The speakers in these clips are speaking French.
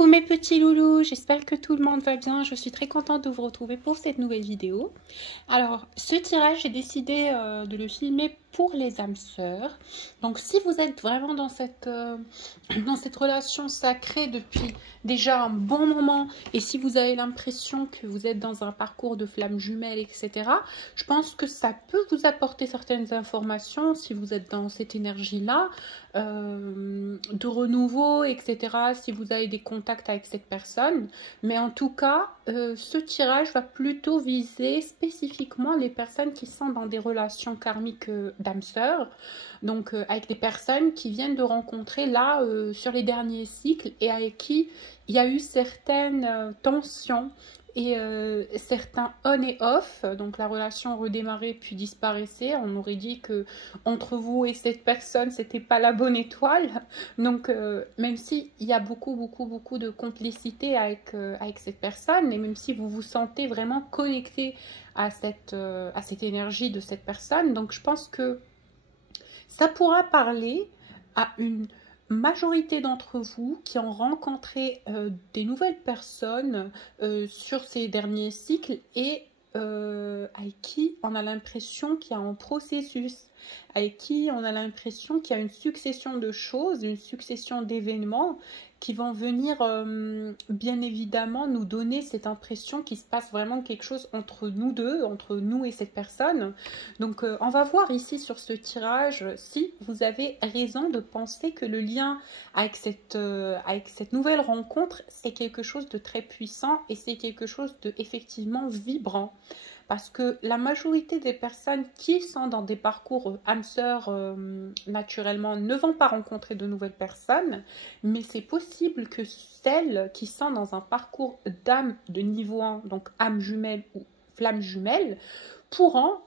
Coucou mes petits loulous, j'espère que tout le monde va bien. Je suis très contente de vous retrouver pour cette nouvelle vidéo. Alors, ce tirage, j'ai décidé de le filmer pour les âmes sœurs. Donc, si vous êtes vraiment dans cette relation sacrée depuis déjà un bon moment, et si vous avez l'impression que vous êtes dans un parcours de flammes jumelles, etc., je pense que ça peut vous apporter certaines informations si vous êtes dans cette énergie-là, de renouveau, etc., si vous avez des contacts avec cette personne. Mais en tout cas, ce tirage va plutôt viser spécifiquement les personnes qui sont dans des relations karmiques d'âmes sœurs, donc avec des personnes qui viennent de rencontrer là sur les derniers cycles et avec qui il y a eu certaines tensions et certains on et off, donc la relation redémarrait puis disparaissait. On aurait dit que entre vous et cette personne c'était pas la bonne étoile, donc même si il y a beaucoup de complicité avec cette personne, et même si vous vous sentez vraiment connecté à cette énergie de cette personne, donc je pense que ça pourra parler à une majorité d'entre vous qui ont rencontré des nouvelles personnes sur ces derniers cycles et avec qui on a l'impression qu'il y a un processus, avec qui on a l'impression qu'il y a une succession de choses, une succession d'événements qui vont venir bien évidemment nous donner cette impression qu'il se passe vraiment quelque chose entre nous deux, entre nous et cette personne. Donc on va voir ici sur ce tirage si vous avez raison de penser que le lien avec cette nouvelle rencontre, c'est quelque chose de très puissant et c'est quelque chose de effectivement vibrant. Parce que la majorité des personnes qui sont dans des parcours âmes sœurs naturellement ne vont pas rencontrer de nouvelles personnes, mais c'est possible que celles qui sont dans un parcours d'âme de niveau 1, donc âme jumelle ou flamme jumelle, pourront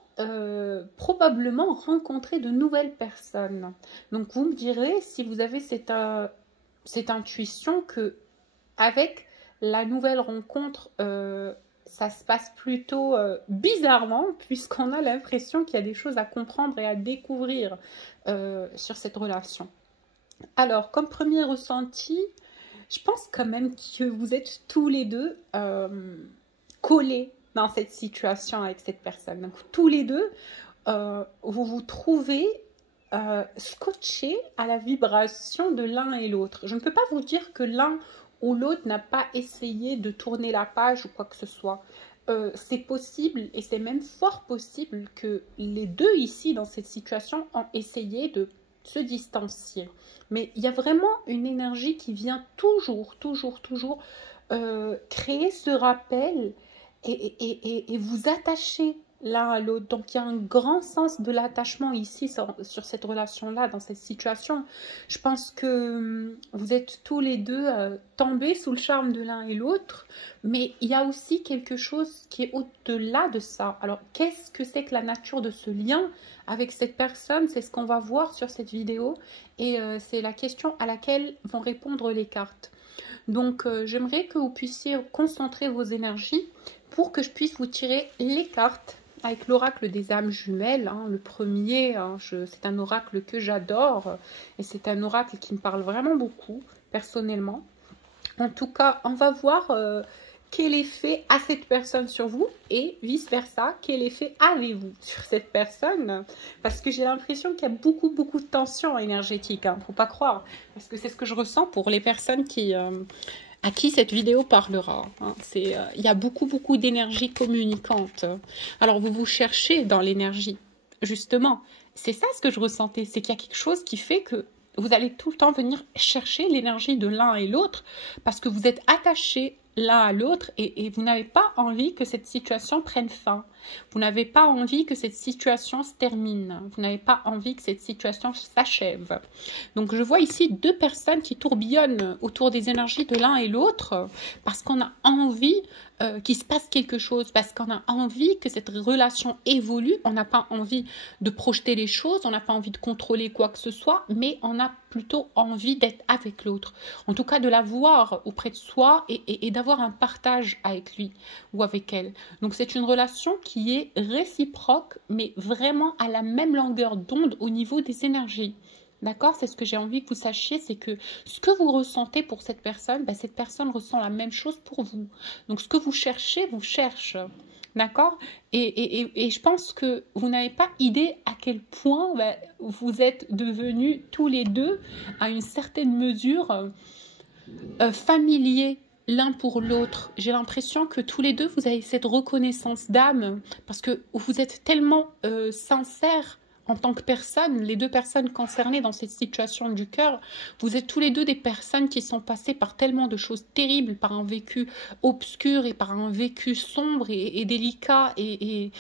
probablement rencontrer de nouvelles personnes. Donc vous me direz si vous avez cette intuition que avec la nouvelle rencontre, ça se passe plutôt bizarrement, puisqu'on a l'impression qu'il y a des choses à comprendre et à découvrir sur cette relation. Alors, comme premier ressenti, je pense quand même que vous êtes tous les deux collés dans cette situation avec cette personne. Donc, tous les deux, vous vous trouvez scotchés à la vibration de l'un et l'autre. Je ne peux pas vous dire que l'un ou l'autre n'a pas essayé de tourner la page ou quoi que ce soit. C'est possible et c'est même fort possible que les deux ici dans cette situation ont essayé de se distancier. Mais il y a vraiment une énergie qui vient toujours créer ce rappel et vous attacher l'un à l'autre. Donc il y a un grand sens de l'attachement ici sur cette relation-là, dans cette situation. Je pense que vous êtes tous les deux tombés sous le charme de l'un et l'autre, mais il y a aussi quelque chose qui est au-delà de ça. Alors qu'est-ce que c'est que la nature de ce lien avec cette personne? C'est ce qu'on va voir sur cette vidéo et c'est la question à laquelle vont répondre les cartes. Donc j'aimerais que vous puissiez concentrer vos énergies pour que je puisse vous tirer les cartes avec l'oracle des âmes jumelles. Le premier, c'est un oracle que j'adore et c'est un oracle qui me parle vraiment beaucoup personnellement. En tout cas, on va voir quel effet a cette personne sur vous et vice versa, quel effet avez-vous sur cette personne, parce que j'ai l'impression qu'il y a beaucoup de tension énergétique, faut pas croire, parce que c'est ce que je ressens pour les personnes à qui cette vidéo parlera. Il y a beaucoup d'énergie communicante. Alors vous cherchez dans l'énergie, justement. C'est ça ce que je ressentais, c'est qu'il y a quelque chose qui fait que vous allez tout le temps venir chercher l'énergie de l'un et l'autre parce que vous êtes attachés l'un à l'autre et vous n'avez pas envie que cette situation prenne fin. Vous n'avez pas envie que cette situation se termine. Vous n'avez pas envie que cette situation s'achève. Donc je vois ici deux personnes qui tourbillonnent autour des énergies de l'un et l'autre parce qu'on a envie qu'il se passe quelque chose, parce qu'on a envie que cette relation évolue. On n'a pas envie de projeter les choses, on n'a pas envie de contrôler quoi que ce soit, mais on a plutôt envie d'être avec l'autre. En tout cas, de la voir auprès de soi et d'avoir un partage avec lui ou avec elle. Donc c'est une relation qui est réciproque, mais vraiment à la même longueur d'onde au niveau des énergies. D'accord? C'est ce que j'ai envie que vous sachiez, c'est que ce que vous ressentez pour cette personne ressent la même chose pour vous. Donc, ce que vous cherchez, vous cherche. D'accord? Et je pense que vous n'avez pas idée à quel point vous êtes devenus tous les deux, à une certaine mesure, familiers l'un pour l'autre. J'ai l'impression que tous les deux, vous avez cette reconnaissance d'âme, parce que vous êtes tellement sincères en tant que personne, les deux personnes concernées dans cette situation du cœur, vous êtes tous les deux des personnes qui sont passées par tellement de choses terribles, par un vécu obscur et par un vécu sombre et délicat et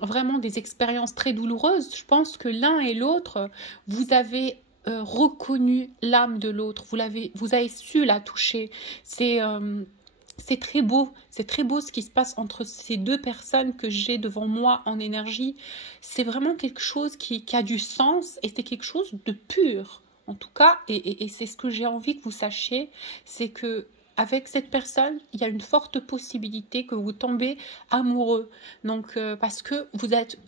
vraiment des expériences très douloureuses. Je pense que l'un et l'autre, vous avez reconnu l'âme de l'autre, vous avez su la toucher. C'est très beau ce qui se passe entre ces deux personnes que j'ai devant moi en énergie. C'est vraiment quelque chose qui a du sens et c'est quelque chose de pur. En tout cas, et c'est ce que j'ai envie que vous sachiez, c'est que avec cette personne, il y a une forte possibilité que vous tombez amoureux. Donc, parce que vous êtes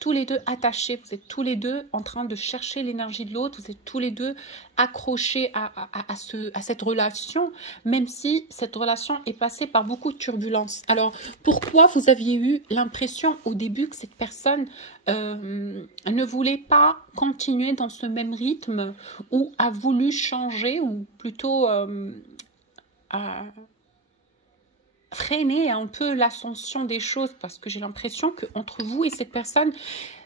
tous les deux attachés, vous êtes tous les deux en train de chercher l'énergie de l'autre, vous êtes tous les deux accrochés à cette relation, même si cette relation est passée par beaucoup de turbulences. Alors, pourquoi vous aviez eu l'impression au début que cette personne ne voulait pas continuer dans ce même rythme ou a voulu changer ou plutôt... à freiner un peu l'ascension des choses, parce que j'ai l'impression qu'entre vous et cette personne,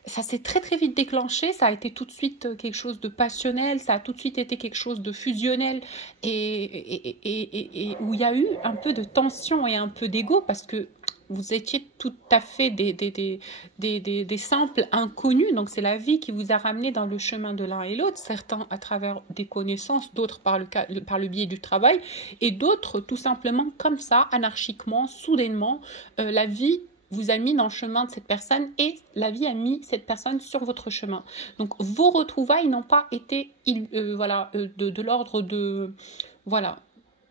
ça s'est très très vite déclenché, ça a été tout de suite quelque chose de passionnel, ça a tout de suite été quelque chose de fusionnel et où il y a eu un peu de tension et un peu d'ego, parce que vous étiez tout à fait des simples inconnus, donc c'est la vie qui vous a ramené dans le chemin de l'un et l'autre, certains à travers des connaissances, d'autres par le biais du travail, et d'autres tout simplement comme ça, anarchiquement, soudainement, la vie vous a mis dans le chemin de cette personne et la vie a mis cette personne sur votre chemin. Donc vos retrouvailles n'ont pas été de l'ordre de... Voilà,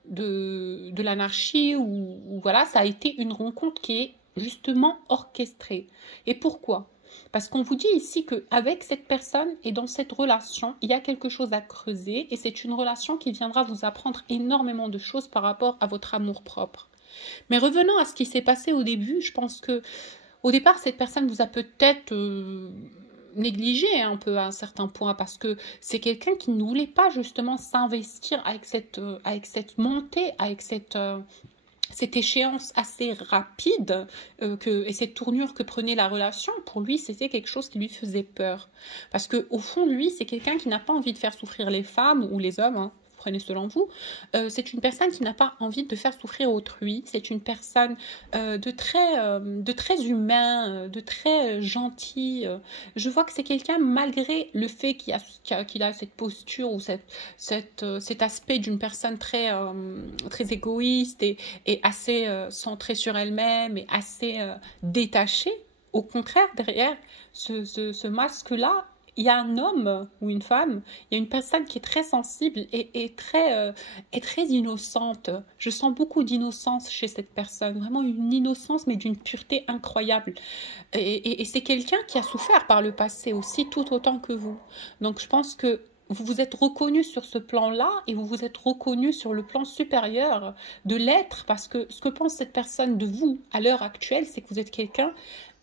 de l'anarchie ou voilà, ça a été une rencontre qui est justement orchestrée. Et pourquoi? Parce qu'on vous dit ici qu'avec cette personne et dans cette relation, il y a quelque chose à creuser et c'est une relation qui viendra vous apprendre énormément de choses par rapport à votre amour-propre. Mais revenons à ce qui s'est passé au début, je pense que au départ, cette personne vous a peut-être négligé un peu à un certain point parce que c'est quelqu'un qui ne voulait pas justement s'investir avec cette montée, avec cette échéance assez rapide et cette tournure que prenait la relation. Pour lui, c'était quelque chose qui lui faisait peur. Parce qu'au fond, lui, c'est quelqu'un qui n'a pas envie de faire souffrir les femmes ou les hommes, hein. Prenez selon vous, c'est une personne qui n'a pas envie de faire souffrir autrui, c'est une personne de très humain, de très gentil. Je vois que c'est quelqu'un, malgré le fait qu'il a cette posture ou cet aspect d'une personne très égoïste et assez centrée sur elle-même et assez détachée. Au contraire, derrière ce masque-là, il y a un homme ou une femme, il y a une personne qui est très sensible et très innocente. Je sens beaucoup d'innocence chez cette personne, vraiment une innocence mais d'une pureté incroyable. Et c'est quelqu'un qui a souffert par le passé aussi, tout autant que vous. Donc je pense que vous vous êtes reconnu sur ce plan-là et vous vous êtes reconnu sur le plan supérieur de l'être, parce que ce que pense cette personne de vous à l'heure actuelle, c'est que vous êtes quelqu'un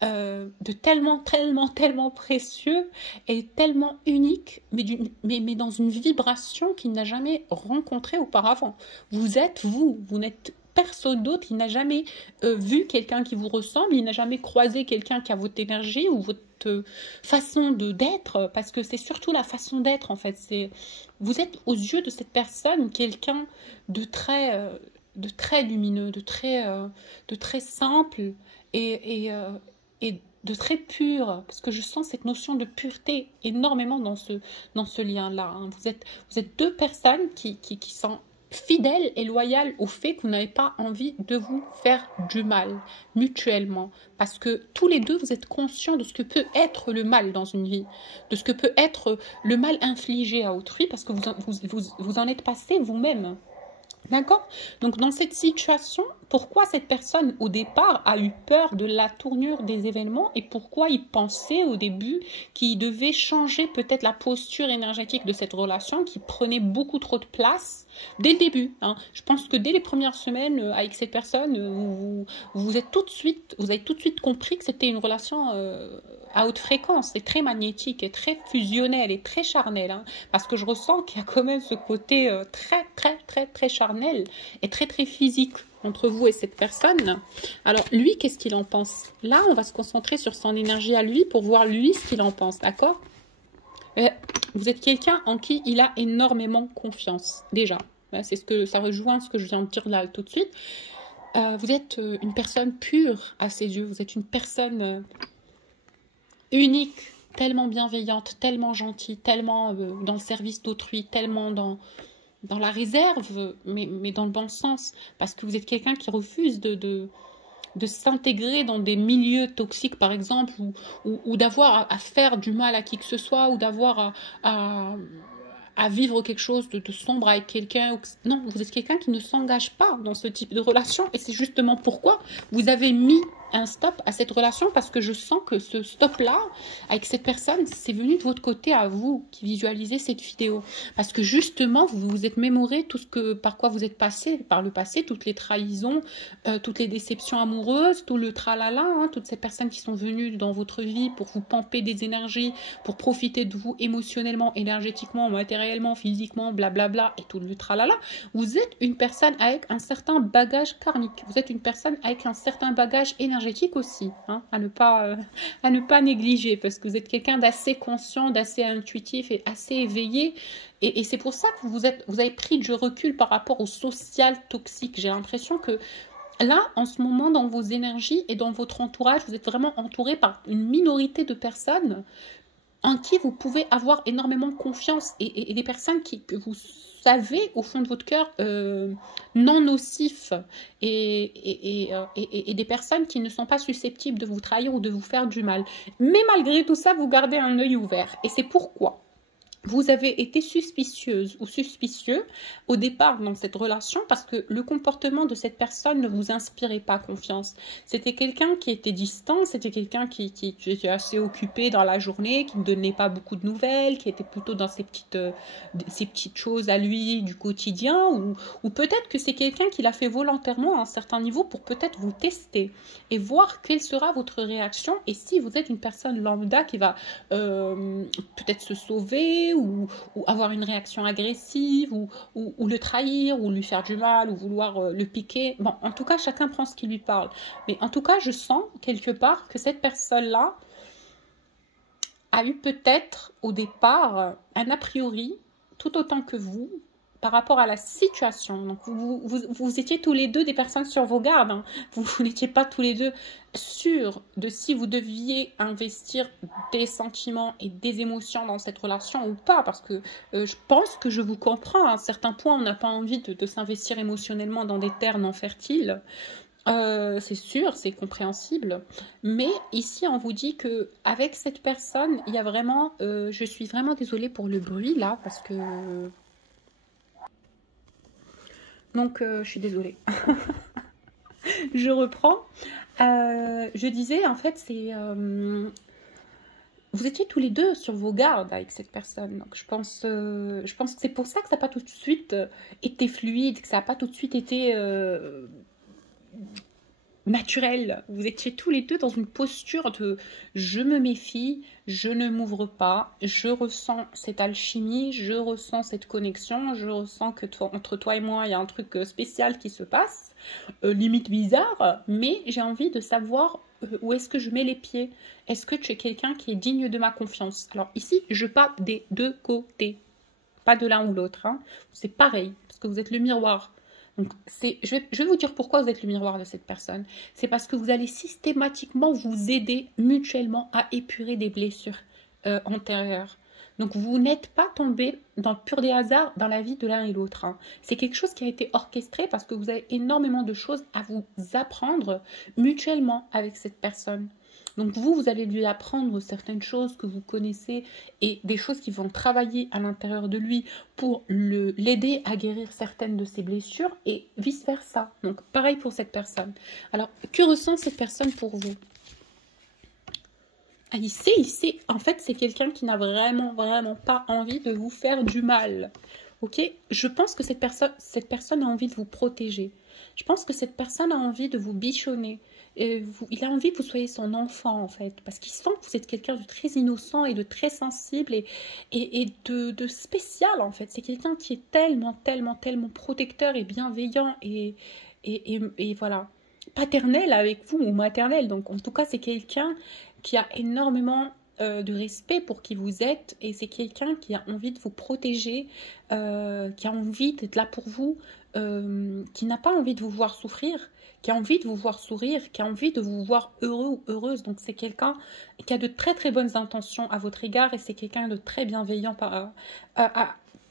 de tellement précieux et tellement unique, mais dans une vibration qu'il n'a jamais rencontrée auparavant. Vous êtes vous n'êtes personne d'autre, il n'a jamais vu quelqu'un qui vous ressemble, il n'a jamais croisé quelqu'un qui a votre énergie ou votre façon d'être, parce que c'est surtout la façon d'être en fait. Vous êtes aux yeux de cette personne quelqu'un de très lumineux, de très simple et de très pur, parce que je sens cette notion de pureté énormément dans ce lien-là. Hein. Vous êtes deux personnes qui sont fidèles et loyales au fait que vous n'avez pas envie de vous faire du mal mutuellement, parce que tous les deux vous êtes conscients de ce que peut être le mal dans une vie, de ce que peut être le mal infligé à autrui, parce que vous en êtes passé vous-même. D'accord? Donc dans cette situation, pourquoi cette personne au départ a eu peur de la tournure des événements et pourquoi il pensait au début qu'il devait changer peut-être la posture énergétique de cette relation qui prenait beaucoup trop de place dès le début. Hein. Je pense que dès les premières semaines avec cette personne, vous avez tout de suite compris que c'était une relation à haute fréquence et très magnétique et très fusionnelle et très charnelle. Hein, parce que je ressens qu'il y a quand même ce côté très charnel et très physique entre vous et cette personne. Alors, lui, qu'est-ce qu'il en pense? Là, on va se concentrer sur son énergie à lui pour voir lui ce qu'il en pense, d'accord? Vous êtes quelqu'un en qui il a énormément confiance, déjà. C'est ce que ça rejoint ce que je viens de dire là tout de suite. Vous êtes une personne pure à ses yeux. Vous êtes une personne unique, tellement bienveillante, tellement gentille, tellement dans le service d'autrui, tellement dans la réserve, mais dans le bon sens. Parce que vous êtes quelqu'un qui refuse de s'intégrer dans des milieux toxiques, par exemple, ou d'avoir à faire du mal à qui que ce soit, ou d'avoir à vivre quelque chose de sombre avec quelqu'un. Non, vous êtes quelqu'un qui ne s'engage pas dans ce type de relation, et c'est justement pourquoi vous avez mis un stop à cette relation, parce que je sens que ce stop-là, avec cette personne, c'est venu de votre côté à vous, qui visualisez cette vidéo. Parce que justement, vous vous êtes mémoré tout ce que, par quoi vous êtes passé par le passé, toutes les trahisons, toutes les déceptions amoureuses, tout le tralala, hein, toutes ces personnes qui sont venues dans votre vie pour vous pomper des énergies, pour profiter de vous émotionnellement, énergétiquement, matériellement, physiquement, blablabla, et tout le tralala. Vous êtes une personne avec un certain bagage karmique. Vous êtes une personne avec un certain bagage énergétique aussi, hein, à ne pas négliger, parce que vous êtes quelqu'un d'assez conscient, d'assez intuitif et assez éveillé, et c'est pour ça que vous avez pris du recul par rapport au social toxique. J'ai l'impression que là, en ce moment, dans vos énergies et dans votre entourage, vous êtes vraiment entouré par une minorité de personnes en qui vous pouvez avoir énormément confiance, et des personnes que vous savez au fond de votre cœur non nocifs, et des personnes qui ne sont pas susceptibles de vous trahir ou de vous faire du mal. Mais malgré tout ça, vous gardez un œil ouvert, et c'est pourquoi vous avez été suspicieuse ou suspicieux au départ dans cette relation, parce que le comportement de cette personne ne vous inspirait pas confiance. C'était quelqu'un qui était distant, c'était quelqu'un qui était assez occupé dans la journée, qui ne donnait pas beaucoup de nouvelles, qui était plutôt dans ses petites choses à lui du quotidien, ou peut-être que c'est quelqu'un qui l'a fait volontairement à un certain niveau pour peut-être vous tester et voir quelle sera votre réaction, et si vous êtes une personne lambda qui va peut-être se sauver, ou avoir une réaction agressive, ou le trahir, ou lui faire du mal, ou vouloir le piquer. Bon, en tout cas, chacun prend ce qui lui parle. Mais en tout cas, je sens quelque part que cette personne-là a eu peut-être au départ un a priori, tout autant que vous, par rapport à la situation. Donc vous étiez tous les deux des personnes sur vos gardes. Hein. Vous n'étiez pas tous les deux sûrs de si vous deviez investir des sentiments et des émotions dans cette relation ou pas. Parce que je pense que je vous comprends. À un certain point, on n'a pas envie de s'investir émotionnellement dans des terres non fertiles. C'est sûr, c'est compréhensible. Mais ici, on vous dit que avec cette personne, il y a vraiment... je suis vraiment désolée pour le bruit là, parce que... Donc, je suis désolée. Je reprends. Je disais, en fait, vous étiez tous les deux sur vos gardes avec cette personne. Donc, je pense que c'est pour ça que ça n'a pas tout de suite été fluide, que ça n'a pas tout de suite été naturel. Vous étiez tous les deux dans une posture de je me méfie, je ne m'ouvre pas, je ressens cette alchimie, je ressens cette connexion, je ressens que entre toi et moi il y a un truc spécial qui se passe, limite bizarre, mais j'ai envie de savoir où est-ce que je mets les pieds. Est-ce que tu es quelqu'un qui est digne de ma confiance? Alors ici je parle des deux côtés, pas de l'un ou l'autre, hein. C'est pareil parce que vous êtes le miroir. Donc, je vais vous dire pourquoi vous êtes le miroir de cette personne. C'est parce que vous allez systématiquement vous aider mutuellement à épurer des blessures antérieures. Donc, vous n'êtes pas tombé dans le pur des hasards dans la vie de l'un et l'autre. Hein. C'est quelque chose qui a été orchestré parce que vous avez énormément de choses à vous apprendre mutuellement avec cette personne. Donc vous allez lui apprendre certaines choses que vous connaissez et des choses qui vont travailler à l'intérieur de lui pour l'aider à guérir certaines de ses blessures et vice-versa. Donc pareil pour cette personne. Alors, que ressent cette personne pour vous? Ah, il sait. En fait, c'est quelqu'un qui n'a vraiment pas envie de vous faire du mal. Ok? Je pense que cette personne a envie de vous protéger. Je pense que cette personne a envie de vous bichonner. Il a envie que vous soyez son enfant, en fait. Parce qu'il sent que vous êtes quelqu'un de très innocent et de très sensible et de spécial, en fait. C'est quelqu'un qui est tellement protecteur et bienveillant et voilà, paternel avec vous ou maternel. Donc, en tout cas, c'est quelqu'un qui a énormément de respect pour qui vous êtes et c'est quelqu'un qui a envie de vous protéger, qui a envie d'être là pour vous, qui n'a pas envie de vous voir souffrir, qui a envie de vous voir sourire, qui a envie de vous voir heureux ou heureuse. Donc c'est quelqu'un qui a de très bonnes intentions à votre égard et c'est quelqu'un de très bienveillant par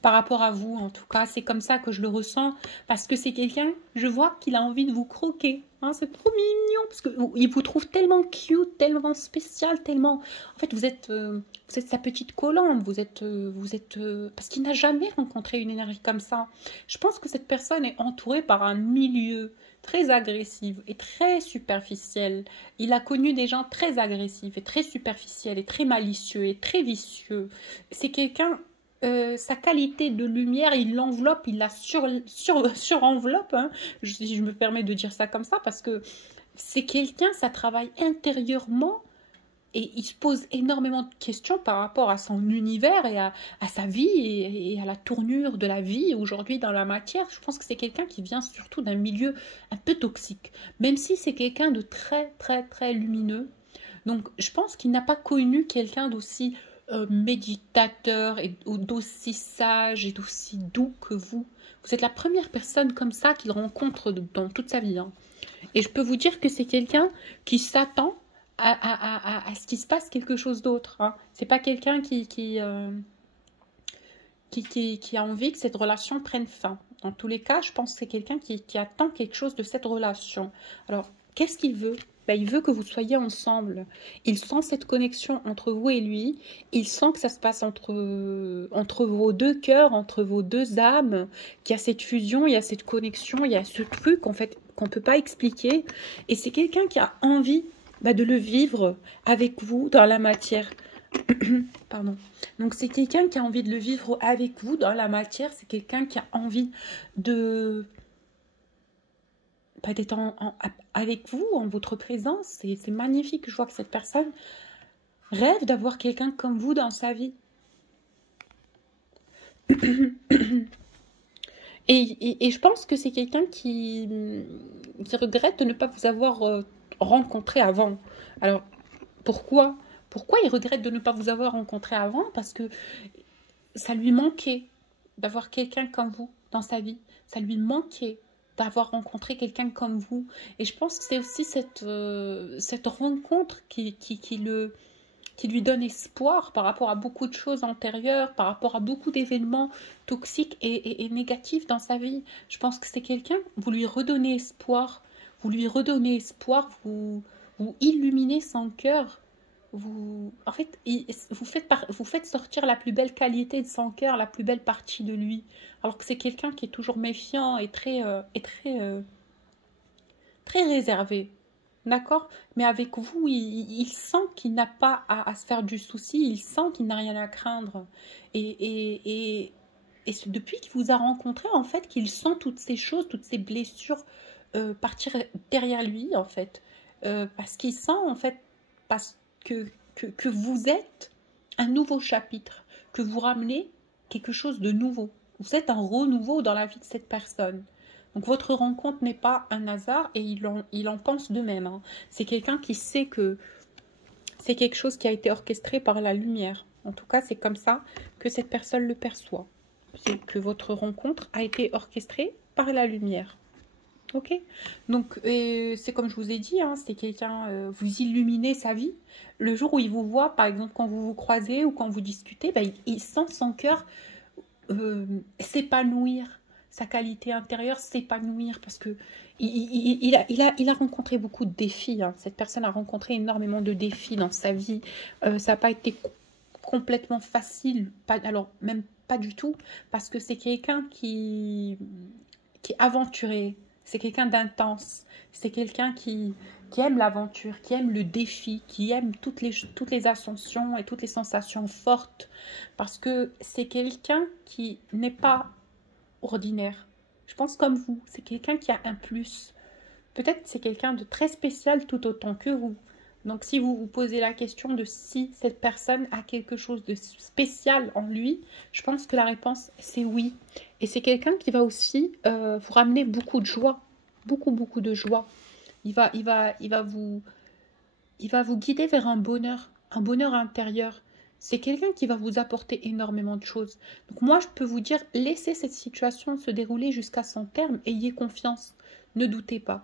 rapport à vous. En tout cas, c'est comme ça que je le ressens parce que c'est quelqu'un, je vois qu'il a envie de vous croquer. Hein, c'est trop mignon parce qu'il vous trouve tellement cute, tellement spécial, tellement... En fait, vous êtes sa petite colombe, parce qu'il n'a jamais rencontré une énergie comme ça. Je pense que cette personne est entourée par un milieu très agressif et très superficiel. Il a connu des gens très agressifs et très superficiels et très malicieux et très vicieux. C'est quelqu'un... sa qualité de lumière, il l'enveloppe, il la surenveloppe, hein, si je me permets de dire ça comme ça, parce que c'est quelqu'un, ça travaille intérieurement et il se pose énormément de questions par rapport à son univers et à sa vie et à la tournure de la vie aujourd'hui dans la matière. Je pense que c'est quelqu'un qui vient surtout d'un milieu un peu toxique, même si c'est quelqu'un de très lumineux. Donc je pense qu'il n'a pas connu quelqu'un d'aussi méditateur et d'aussi sage et d'aussi doux que vous. Vous êtes la première personne comme ça qu'il rencontre dans toute sa vie. Hein. Et je peux vous dire que c'est quelqu'un qui s'attend à ce qu'il se passe quelque chose d'autre. Hein. C'est pas quelqu'un qui a envie que cette relation prenne fin. Dans tous les cas, je pense que c'est quelqu'un qui attend quelque chose de cette relation. Alors, qu'est-ce qu'il veut? Ben, il veut que vous soyez ensemble. Il sent cette connexion entre vous et lui. Il sent que ça se passe entre vos deux cœurs, entre vos deux âmes, qu'il y a cette fusion, il y a cette connexion, il y a ce truc en fait qu'on ne peut pas expliquer. Et c'est quelqu'un qui a envie de le vivre avec vous dans la matière. Pardon. Donc c'est quelqu'un qui a envie de le vivre avec vous dans la matière. C'est quelqu'un qui a envie de... d'être avec vous, en votre présence. C'est magnifique. Je vois que cette personne rêve d'avoir quelqu'un comme vous dans sa vie. Et je pense que c'est quelqu'un qui regrette de ne pas vous avoir rencontré avant. Alors, pourquoi il regrette de ne pas vous avoir rencontré avant? Parce que ça lui manquait d'avoir quelqu'un comme vous dans sa vie. Ça lui manquait d'avoir rencontré quelqu'un comme vous. Et je pense que c'est aussi cette rencontre qui lui donne espoir par rapport à beaucoup de choses antérieures, par rapport à beaucoup d'événements toxiques et négatifs dans sa vie. Je pense que c'est quelqu'un, vous lui redonnez espoir, vous illuminez son cœur. En fait, vous faites sortir la plus belle qualité de son cœur, la plus belle partie de lui. Alors que c'est quelqu'un qui est toujours méfiant et très réservé. D'accord? Mais avec vous, il sent qu'il n'a pas à se faire du souci, il sent qu'il n'a rien à craindre. Et c'est depuis qu'il vous a rencontré, en fait, qu'il sent toutes ces choses, toutes ces blessures partir derrière lui, en fait. Parce qu'il sent, en fait, que vous êtes un nouveau chapitre, que vous ramenez quelque chose de nouveau. Vous êtes un renouveau dans la vie de cette personne. Donc votre rencontre n'est pas un hasard et il en pense de même. Hein. C'est quelqu'un qui sait que c'est quelque chose qui a été orchestré par la lumière. En tout cas, c'est comme ça que cette personne le perçoit. C'est que votre rencontre a été orchestrée par la lumière. Ok, donc c'est comme je vous ai dit, hein, c'est quelqu'un, vous illuminez sa vie. Le jour où il vous voit, par exemple, quand vous vous croisez ou quand vous discutez, il sent son cœur s'épanouir, sa qualité intérieure, s'épanouir, parce que il a rencontré beaucoup de défis, hein. Cette personne a rencontré énormément de défis dans sa vie. Ça n'a pas été complètement facile, pas, alors même pas du tout, parce que c'est quelqu'un qui est aventuré, c'est quelqu'un d'intense, c'est quelqu'un qui aime l'aventure, qui aime le défi, qui aime toutes les ascensions et toutes les sensations fortes, parce que c'est quelqu'un qui n'est pas ordinaire. Je pense comme vous, c'est quelqu'un qui a un plus. Peut-être c'est quelqu'un de très spécial tout autant que vous. Donc si vous vous posez la question de si cette personne a quelque chose de spécial en lui, je pense que la réponse c'est oui. Et c'est quelqu'un qui va aussi vous ramener beaucoup de joie, beaucoup de joie. Il va vous guider vers un bonheur intérieur. C'est quelqu'un qui va vous apporter énormément de choses. Donc moi, je peux vous dire, laissez cette situation se dérouler jusqu'à son terme. Ayez confiance. Ne doutez pas.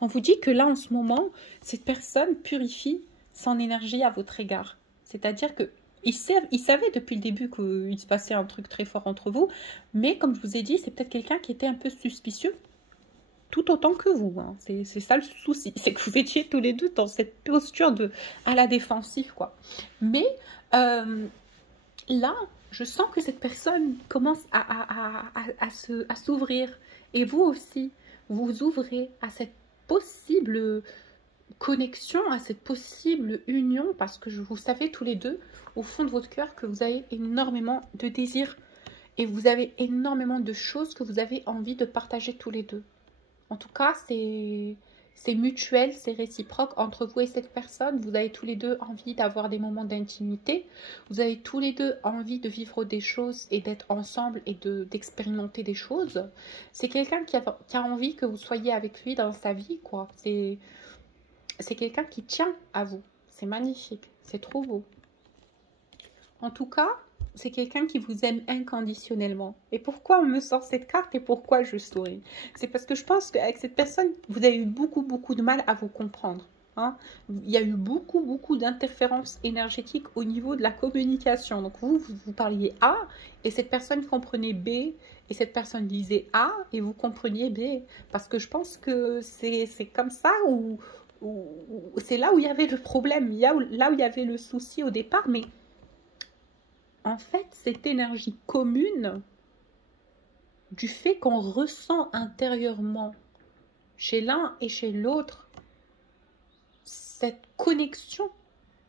On vous dit que là, en ce moment, cette personne purifie son énergie à votre égard. C'est-à-dire que il savait depuis le début qu'il se passait un truc très fort entre vous. Mais comme je vous ai dit, c'est peut-être quelqu'un qui était un peu suspicieux. Tout autant que vous, hein. C'est ça le souci, c'est que vous étiez tous les deux dans cette posture à la défensive, quoi. Mais là, je sens que cette personne commence à s'ouvrir. Et vous aussi, vous ouvrez à cette possible connexion, à cette possible union, parce que vous savez tous les deux, au fond de votre cœur, que vous avez énormément de désirs et vous avez énormément de choses que vous avez envie de partager tous les deux. En tout cas, c'est mutuel, c'est réciproque entre vous et cette personne. Vous avez tous les deux envie d'avoir des moments d'intimité. Vous avez tous les deux envie de vivre des choses et d'être ensemble et d'expérimenter des choses. C'est quelqu'un qui a envie que vous soyez avec lui dans sa vie, quoi. C'est quelqu'un qui tient à vous. C'est magnifique. C'est trop beau. En tout cas, c'est quelqu'un qui vous aime inconditionnellement. Et pourquoi on me sort cette carte et pourquoi je souris? C'est parce que je pense qu'avec cette personne, vous avez eu beaucoup de mal à vous comprendre. Hein. Il y a eu beaucoup d'interférences énergétiques au niveau de la communication. Donc vous parliez A et cette personne comprenait B et cette personne disait A et vous compreniez B. Parce que je pense que c'est comme ça ou c'est là où il y avait le problème, là où il y avait le souci au départ, mais en fait, cette énergie commune du fait qu'on ressent intérieurement chez l'un et chez l'autre cette connexion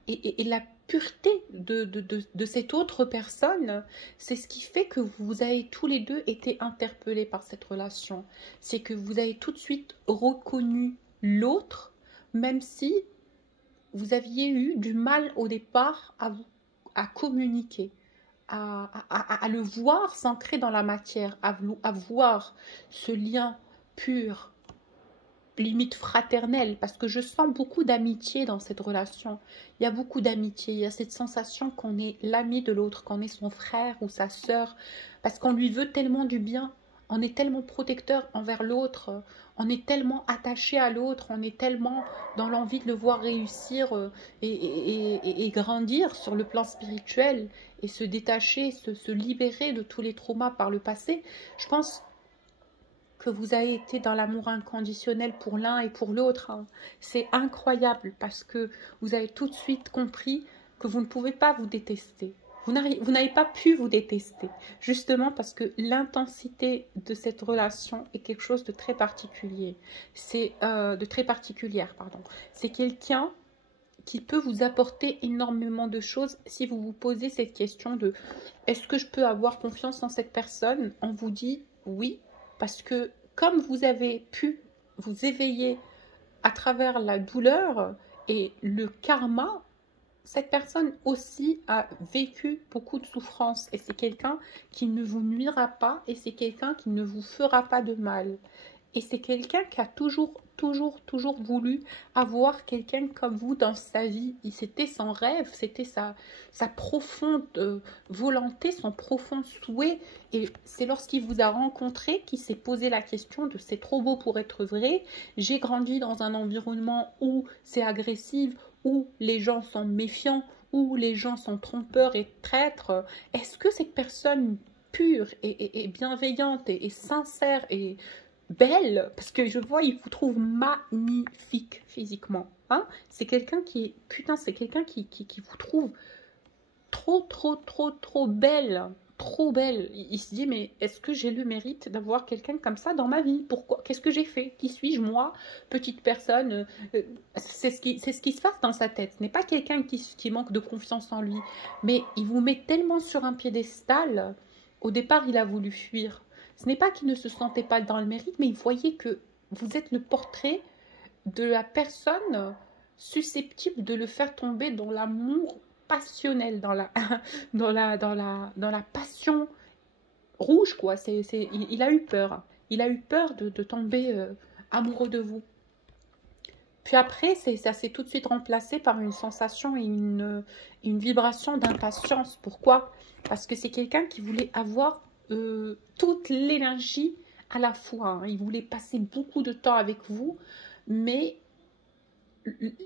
et la pureté de cette autre personne, c'est ce qui fait que vous avez tous les deux été interpellés par cette relation. C'est que vous avez tout de suite reconnu l'autre, même si vous aviez eu du mal au départ à communiquer. À le voir s'ancrer dans la matière, à voir ce lien pur, limite fraternel, parce que je sens beaucoup d'amitié dans cette relation. Il y a beaucoup d'amitié, il y a cette sensation qu'on est l'ami de l'autre, qu'on est son frère ou sa sœur, parce qu'on lui veut tellement du bien, on est tellement protecteur envers l'autre, on est tellement attaché à l'autre, on est tellement dans l'envie de le voir réussir et grandir sur le plan spirituel et se détacher, se libérer de tous les traumas par le passé. Je pense que vous avez été dans l'amour inconditionnel pour l'un et pour l'autre. Hein. C'est incroyable parce que vous avez tout de suite compris que vous ne pouvez pas vous détester. Vous n'avez pas pu vous détester, justement parce que l'intensité de cette relation est quelque chose de très particulier. C'est de très particulière, pardon. C'est quelqu'un qui peut vous apporter énormément de choses si vous vous posez cette question de est-ce que je peux avoir confiance en cette personne? On vous dit oui, parce que comme vous avez pu vous éveiller à travers la douleur et le karma, cette personne aussi a vécu beaucoup de souffrance et c'est quelqu'un qui ne vous nuira pas et c'est quelqu'un qui ne vous fera pas de mal. Et c'est quelqu'un qui a toujours voulu avoir quelqu'un comme vous dans sa vie. C'était son rêve, c'était sa profonde volonté, son profond souhait. Et c'est lorsqu'il vous a rencontré qu'il s'est posé la question de c'est trop beau pour être vrai. J'ai grandi dans un environnement où c'est agressif, où les gens sont méfiants, où les gens sont trompeurs et traîtres. Est-ce que cette personne pure et bienveillante et sincère et belle, parce que je vois, il vous trouve magnifique physiquement. Hein? C'est quelqu'un qui est, putain, c'est quelqu'un qui vous trouve trop belle. Trop belle. Il se dit, mais est-ce que j'ai le mérite d'avoir quelqu'un comme ça dans ma vie? Pourquoi? Qu'est-ce que j'ai fait? Qui suis-je, moi, petite personne? C'est ce qui se passe dans sa tête. Ce n'est pas quelqu'un qui manque de confiance en lui, mais il vous met tellement sur un piédestal. Au départ, il a voulu fuir. Ce n'est pas qu'il ne se sentait pas dans le mérite, mais il voyait que vous êtes le portrait de la personne susceptible de le faire tomber dans l'amour passionnel, dans la, dans la passion rouge, quoi. Il a eu peur. Il a eu peur de tomber amoureux de vous. Puis après, ça s'est tout de suite remplacé par une sensation et une vibration d'impatience. Pourquoi? Parce que c'est quelqu'un qui voulait avoir toute l'énergie à la fois. Hein. Il voulait passer beaucoup de temps avec vous, mais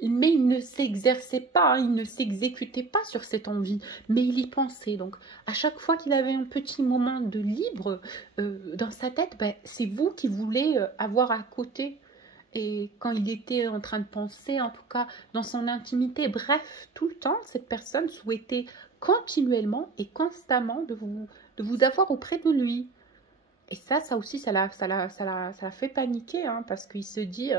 il ne s'exerçait pas, hein, il ne s'exécutait pas sur cette envie, mais il y pensait. Donc, à chaque fois qu'il avait un petit moment de libre dans sa tête, ben, c'est vous qui voulez avoir à côté. Et quand il était en train de penser, en tout cas dans son intimité, bref, tout le temps, cette personne souhaitait continuellement et constamment de vous avoir auprès de lui. Et ça aussi, ça l'a fait paniquer, hein, parce qu'il se dit,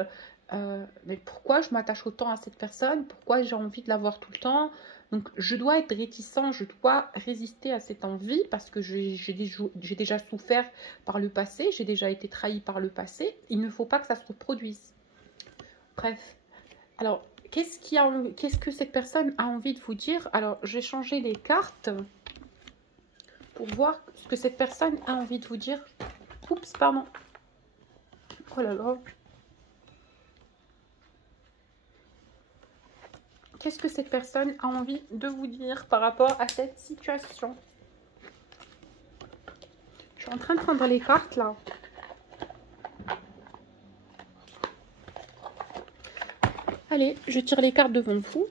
mais pourquoi je m'attache autant à cette personne? Pourquoi j'ai envie de la voir tout le temps? Donc, je dois être réticent, je dois résister à cette envie, parce que j'ai déjà souffert par le passé, j'ai déjà été trahi par le passé. Il ne faut pas que ça se reproduise. Bref. Alors, qu'est-ce que cette personne a envie de vous dire? Alors, j'ai changé les cartes pour voir ce que cette personne a envie de vous dire. Oups, pardon. Oh là là. Qu'est-ce que cette personne a envie de vous dire par rapport à cette situation? Je suis en train de prendre les cartes là. Allez, je tire les cartes devant vous.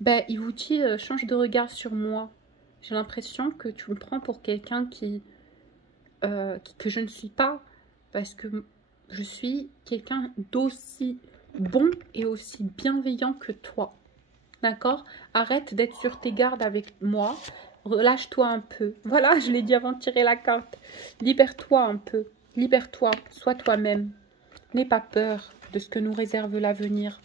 Ben, il vous dit, change de regard sur moi. J'ai l'impression que tu me prends pour quelqu'un que je ne suis pas. Parce que je suis quelqu'un d'aussi bon et aussi bienveillant que toi. D'accord? Arrête d'être sur tes gardes avec moi. Relâche-toi un peu. Voilà, je l'ai dit avant de tirer la carte. Libère-toi un peu. Libère-toi. Sois toi-même. N'aie pas peur de ce que nous réserve l'avenir.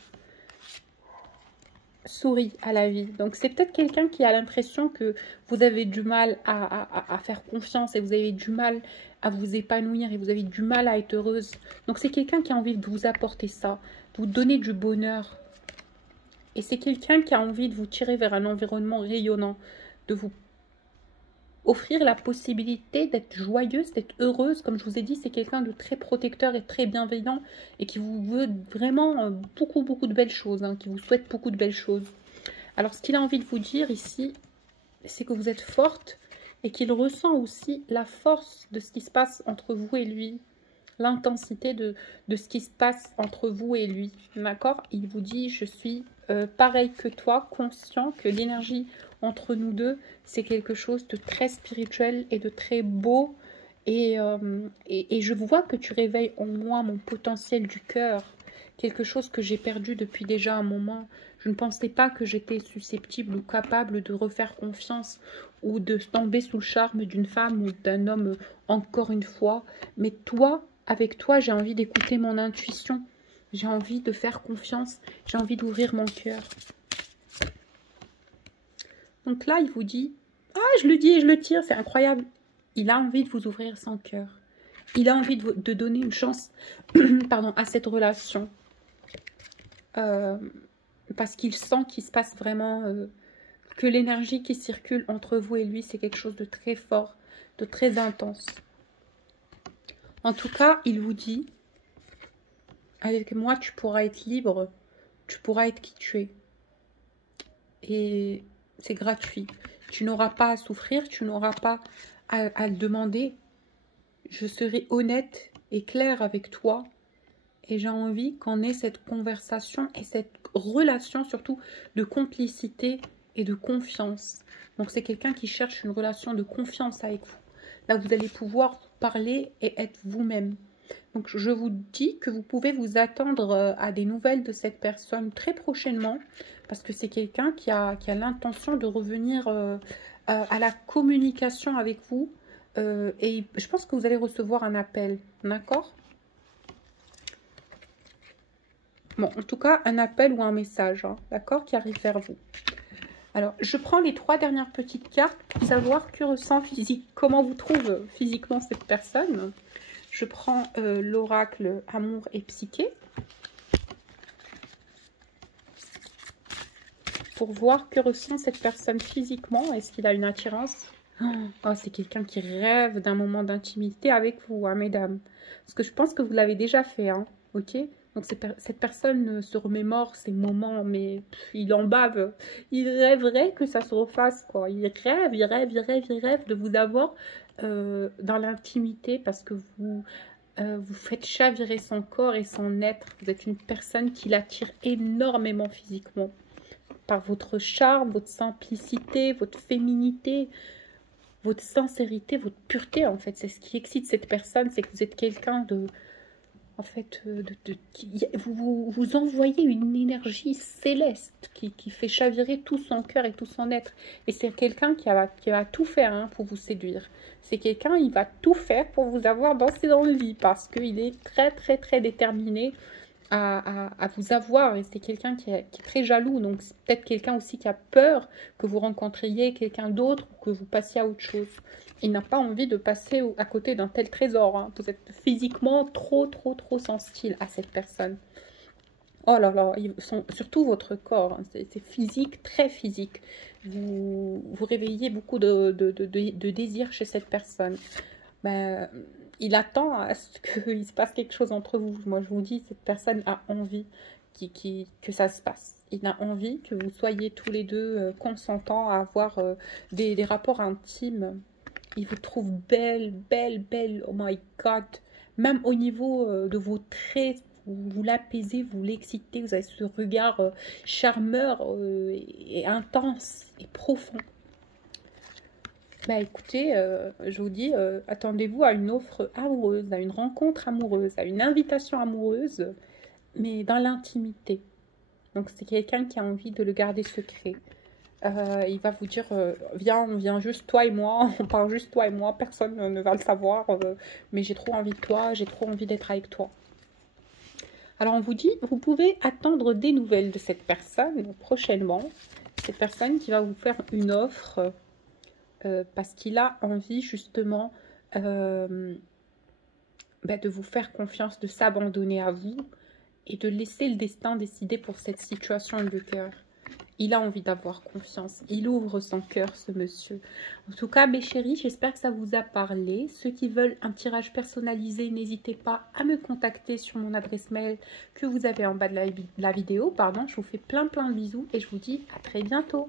Souris à la vie. Donc, c'est peut-être quelqu'un qui a l'impression que vous avez du mal à faire confiance et vous avez du mal à vous épanouir et vous avez du mal à être heureuse. Donc, c'est quelqu'un qui a envie de vous apporter ça, de vous donner du bonheur. Et c'est quelqu'un qui a envie de vous tirer vers un environnement rayonnant, de vous offrir la possibilité d'être joyeuse, d'être heureuse. Comme je vous ai dit, c'est quelqu'un de très protecteur et très bienveillant et qui vous veut vraiment beaucoup de belles choses, hein, qui vous souhaite beaucoup de belles choses. Alors, ce qu'il a envie de vous dire ici, c'est que vous êtes forte et qu'il ressent aussi la force de ce qui se passe entre vous et lui, l'intensité de ce qui se passe entre vous et lui. D'accord? Il vous dit, je suis pareil que toi, conscient que l'énergie entre nous deux, c'est quelque chose de très spirituel et de très beau. Et je vois que tu réveilles en moi mon potentiel du cœur, quelque chose que j'ai perdu depuis déjà un moment. Je ne pensais pas que j'étais susceptible ou capable de refaire confiance ou de tomber sous le charme d'une femme ou d'un homme encore une fois. Mais toi, avec toi, j'ai envie d'écouter mon intuition. J'ai envie de faire confiance. J'ai envie d'ouvrir mon cœur. Donc là, il vous dit, ah, je le dis et je le tire, c'est incroyable. Il a envie de vous ouvrir son cœur. Il a envie de donner une chance pardon, à cette relation. Parce qu'il sent qu'il se passe vraiment, que l'énergie qui circule entre vous et lui, c'est quelque chose de très fort, de très intense. En tout cas, il vous dit, avec moi, tu pourras être libre, tu pourras être qui tu es. Et c'est gratuit. Tu n'auras pas à souffrir, tu n'auras pas à le demander. Je serai honnête et claire avec toi. Et j'ai envie qu'on ait cette conversation et cette relation surtout de complicité et de confiance. Donc, c'est quelqu'un qui cherche une relation de confiance avec vous. Là, vous allez pouvoir parler et être vous-même. Donc, je vous dis que vous pouvez vous attendre à des nouvelles de cette personne très prochainement, parce que c'est quelqu'un qui a l'intention de revenir à la communication avec vous. Et je pense que vous allez recevoir un appel, d'accord? Bon, en tout cas, un appel ou un message, hein, d'accord, qui arrive vers vous. Alors, je prends les 3 dernières petites cartes pour savoir que ressent physique, comment vous trouve physiquement cette personne. Je prends l'oracle amour et psyché pour voir que ressent cette personne physiquement. Est-ce qu'il a une attirance? Oh, c'est quelqu'un qui rêve d'un moment d'intimité avec vous, hein, mesdames. Parce que je pense que vous l'avez déjà fait, hein, ok? Donc cette personne se remémore ces moments, mais il en bave. Il rêverait que ça se refasse, quoi. Il rêve, il rêve, il rêve, il rêve de vous avoir dans l'intimité parce que vous faites chavirer son corps et son être. Vous êtes une personne qui l'attire énormément physiquement. Par votre charme, votre simplicité, votre féminité, votre sincérité, votre pureté, en fait. C'est ce qui excite cette personne, c'est que vous êtes quelqu'un de... En fait, vous envoyez une énergie céleste qui fait chavirer tout son cœur et tout son être. Et c'est quelqu'un qui va tout faire, hein, pour vous séduire. C'est quelqu'un, il va tout faire pour vous avoir dansé dans le lit parce qu'il est très, très, très déterminé à vous avoir. Et c'est quelqu'un qui est très jaloux. Donc, c'est peut-être quelqu'un aussi qui a peur que vous rencontriez quelqu'un d'autre ou que vous passiez à autre chose. Il n'a pas envie de passer à côté d'un tel trésor, hein. Vous êtes physiquement trop, trop, trop sans style à cette personne. Oh là là, surtout votre corps, hein. C'est physique, très physique. Vous réveillez beaucoup de désir chez cette personne. Ben, il attend à ce qu'il se passe quelque chose entre vous. Moi, je vous dis, cette personne a envie que ça se passe. Il a envie que vous soyez tous les deux consentants à avoir des rapports intimes. Il vous trouve belle, belle, belle. Oh my God. Même au niveau de vos traits, vous l'apaisez, vous l'excitez. Vous avez ce regard charmeur et intense et profond. Bah écoutez, je vous dis, attendez-vous à une offre amoureuse, à une rencontre amoureuse, à une invitation amoureuse, mais dans l'intimité. Donc c'est quelqu'un qui a envie de le garder secret. Il va vous dire, viens, on vient juste toi et moi, on parle juste toi et moi, personne ne va le savoir, mais j'ai trop envie de toi, j'ai trop envie d'être avec toi. Alors on vous dit, vous pouvez attendre des nouvelles de cette personne prochainement, cette personne qui va vous faire une offre parce qu'il a envie justement de vous faire confiance, de s'abandonner à vous et de laisser le destin décider pour cette situation de cœur. Il a envie d'avoir confiance. Il ouvre son cœur, ce monsieur. En tout cas, mes chéris, j'espère que ça vous a parlé. Ceux qui veulent un tirage personnalisé, n'hésitez pas à me contacter sur mon adresse mail que vous avez en bas de la vidéo. Pardon, je vous fais plein de bisous et je vous dis à très bientôt.